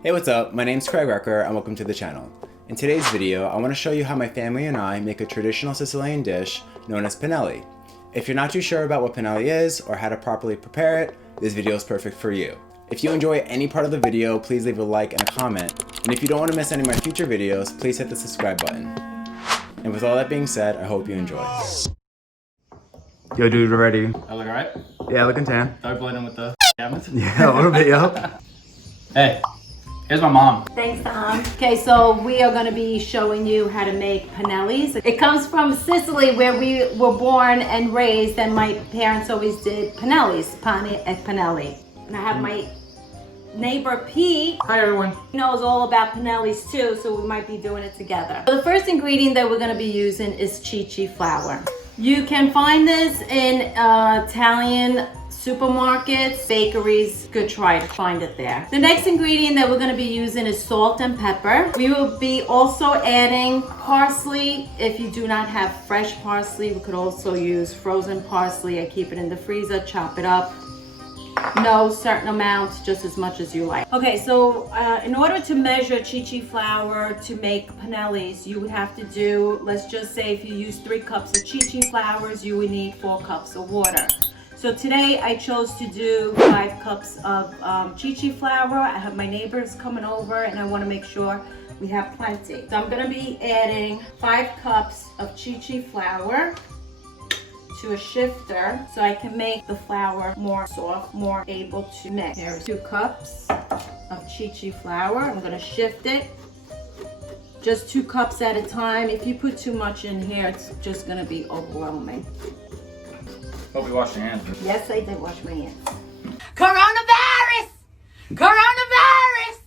Hey, what's up? My name's craigwrecker and welcome to the channel. In today's video, I want to show you how my family and I make a traditional Sicilian dish known as Penelle. If you're not too sure about what Penelle is or how to properly prepare it, this video is perfect for you. If you enjoy any part of the video, please leave a like and a comment. And if you don't want to miss any of my future videos, please hit the subscribe button. And with all that being said, I hope you enjoy. Yo, dude, we're ready. I look alright? Yeah, looking tan. Are we blending with the cameras? Yeah, a little bit, yo. Hey, here's my mom. Thanks, Tom. Okay, so we are going to be showing you how to make panelles. It comes from Sicily, where we were born and raised, and my parents always did panelles, pane e penelli. And I have my neighbor Pete. Hi, everyone. He knows all about panelles too, so we might be doing it together. So the first ingredient that we're going to be using is chickpea flour. You can find this in Italian supermarkets, bakeries. Good try to find it there. The next ingredient that we're going to be using is salt and pepper. We will be also adding parsley. If you do not have fresh parsley, we could also use frozen parsley. I keep it in the freezer, chop it up. No certain amount, just as much as you like. Okay, so in order to measure chickpea flour to make panelles, you would have to do, let's just say if you use 3 cups of chickpea flours, you would need 4 cups of water. So today I chose to do 5 cups of chickpea flour. I have my neighbors coming over and I want to make sure we have plenty. So I'm going to be adding 5 cups of chickpea flour to a shifter so I can make the flour more soft, more able to mix. Here's 2 cups of chickpea flour. I'm going to shift it. Just 2 cups at a time. If you put too much in here, it's just going to be overwhelming. Hope you wash your hands. Yes, I did wash my hands. Coronavirus! Coronavirus!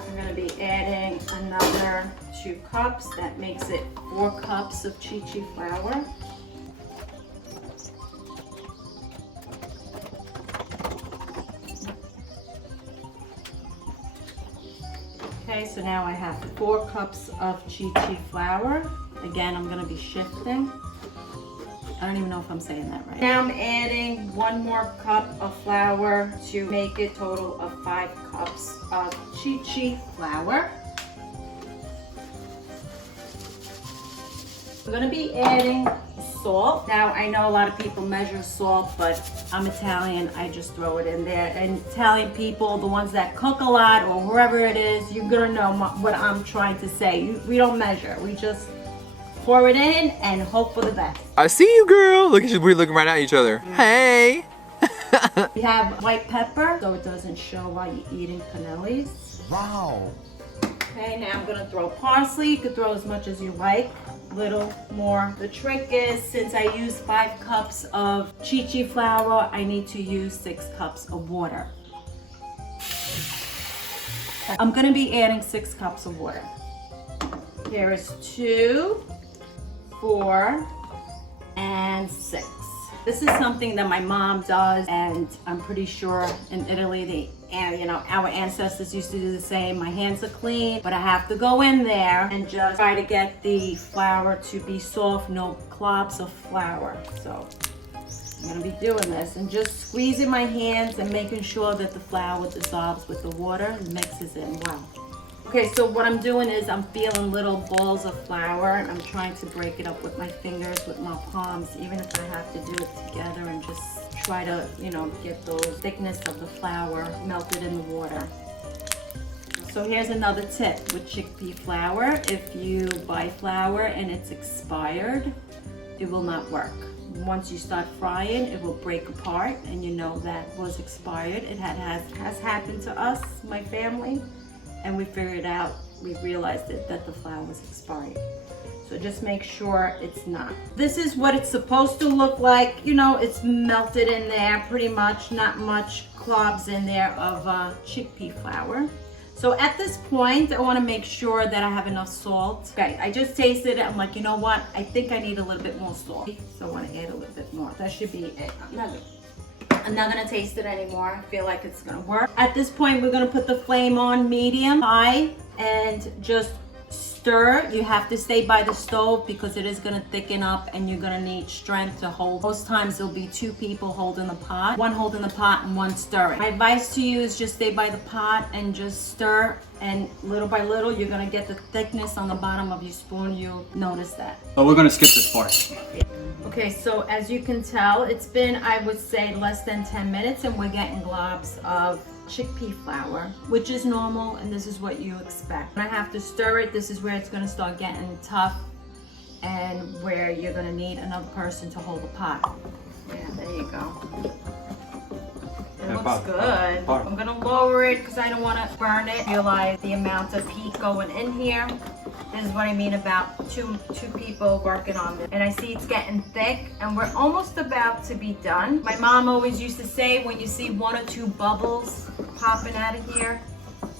I'm going to be adding another 2 cups. That makes it 4 cups of chickpea flour. Okay, so now I have 4 cups of chickpea flour. Again, I'm going to be shifting. I don't even know if I'm saying that right. Now I'm adding 1 more cup of flour to make a total of 5 cups of chickpea flour. I'm going to be adding salt. Now I know a lot of people measure salt, but I'm Italian, I just throw it in there. And Italian people, the ones that cook a lot or wherever it is, you're going to know what I'm trying to say. We don't measure, we just pour it in and hope for the best. I see you, girl. Look at you, we're looking right at each other. Hey. We have white pepper so it doesn't show while you're eating panelles. Wow. Okay, now I'm gonna throw parsley. You could throw as much as you like, little more. The trick is, since I use 5 cups of chickpea flour, I need to use 6 cups of water. I'm gonna be adding 6 cups of water. Here is 2, 4, and 6. This is something that my mom does, and I'm pretty sure in Italy, our ancestors used to do the same. My hands are clean, but I have to go in there and just try to get the flour to be soft, no clots of flour. So I'm gonna be doing this and just squeezing my hands and making sure that the flour dissolves with the water and mixes in well. Okay, so what I'm doing is I'm feeling little balls of flour and I'm trying to break it up with my fingers, with my palms, even if I have to do it together, and just try to, get the thickness of the flour melted in the water. So here's another tip with chickpea flour. If you buy flour and it's expired, it will not work. Once you start frying, it will break apart and you know that was expired. It has happened to us, my family. And we figured out, we realized that the flour was expired. So just make sure it's not. This is what it's supposed to look like. It's melted in there pretty much, not much cloves in there of chickpea flour. So at this point, I wanna make sure that I have enough salt. Okay, I just tasted it. I'm like, you know what? I think I need a little bit more salt. So I wanna add a little bit more. That should be it. I'm not gonna taste it anymore. I feel like it's gonna work. At this point, we're gonna put the flame on medium high and just stir, you have to stay by the stove because it is going to thicken up and you're going to need strength to hold. Most times there'll be two people holding the pot, one holding the pot and one stirring. My advice to you is just stay by the pot and just stir, and little by little you're going to get the thickness on the bottom of your spoon. You'll notice that. But we're gonna skip this part. Okay, so as you can tell, it's been, I would say, less than 10 minutes and we're getting globs of chickpea flour, which is normal, and this is what you expect. When I have to stir it, this is where it's gonna start getting tough and where you're gonna need another person to hold the pot. Yeah, there you go. It looks good. I'm gonna lower it because I don't want to burn it. Realize the amount of heat going in here. This is what I mean about two people working on this. And I see it's getting thick and we're almost about to be done. My mom always used to say when you see 1 or 2 bubbles popping out of here,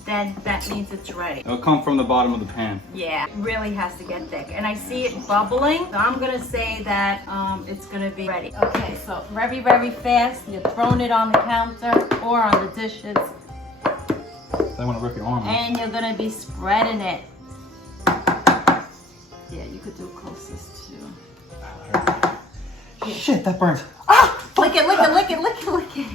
then that means it's ready. It'll come from the bottom of the pan. Yeah, it really has to get thick. And I see it bubbling, so I'm gonna say that it's gonna be ready. Okay, so very, very fast. You're throwing it on the counter or on the dishes. I want to rip your arm off. And you're gonna be spreading it. Yeah, you could do closest to. Shit, that burns. Lick it, lick it, lick it, lick it, lick it.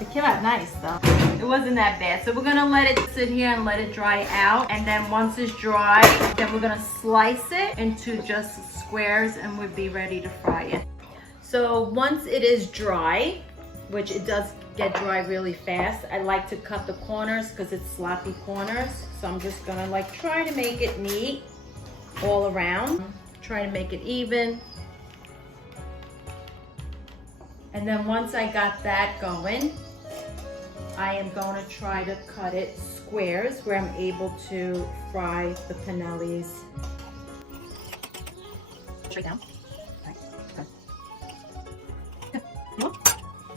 It came out nice though. It wasn't that bad. So we're gonna let it sit here and let it dry out. And then once it's dry, then we're gonna slice it into just squares and we'll be ready to fry it. So once it is dry, which it does get dry really fast, I like to cut the corners because it's sloppy corners. So I'm just gonna like try to make it neat all around. Try to make it even. And then once I got that going, I am going to try to cut it squares where I'm able to fry the panelles. Straight down.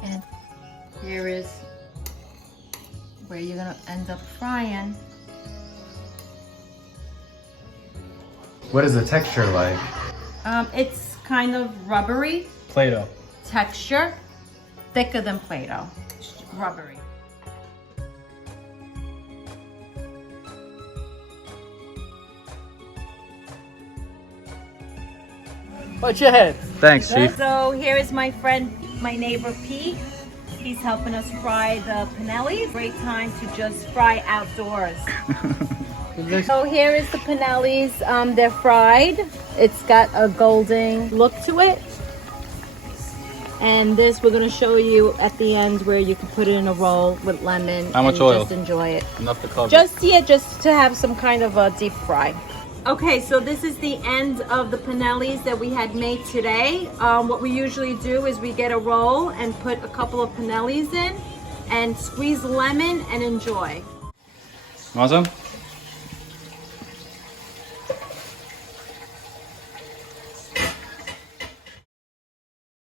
And here is where you're going to end up frying. What is the texture like? It's kind of rubbery Play-Doh. texture, thicker than Play-Doh, rubbery. Watch your head. Thanks, Chief. So here is my friend, my neighbor Pete. He's helping us fry the panelles. Great time to just fry outdoors. So here is the panelles. They're fried. It's got a golden look to it. And this we're going to show you at the end where you can put it in a roll with lemon. How much and oil? Just enjoy it. Enough to cover. Just to have some kind of a deep fry. Okay, so this is the end of the panelles that we had made today. What we usually do is we get a roll and put a couple of panelles in and squeeze lemon and enjoy. Want some?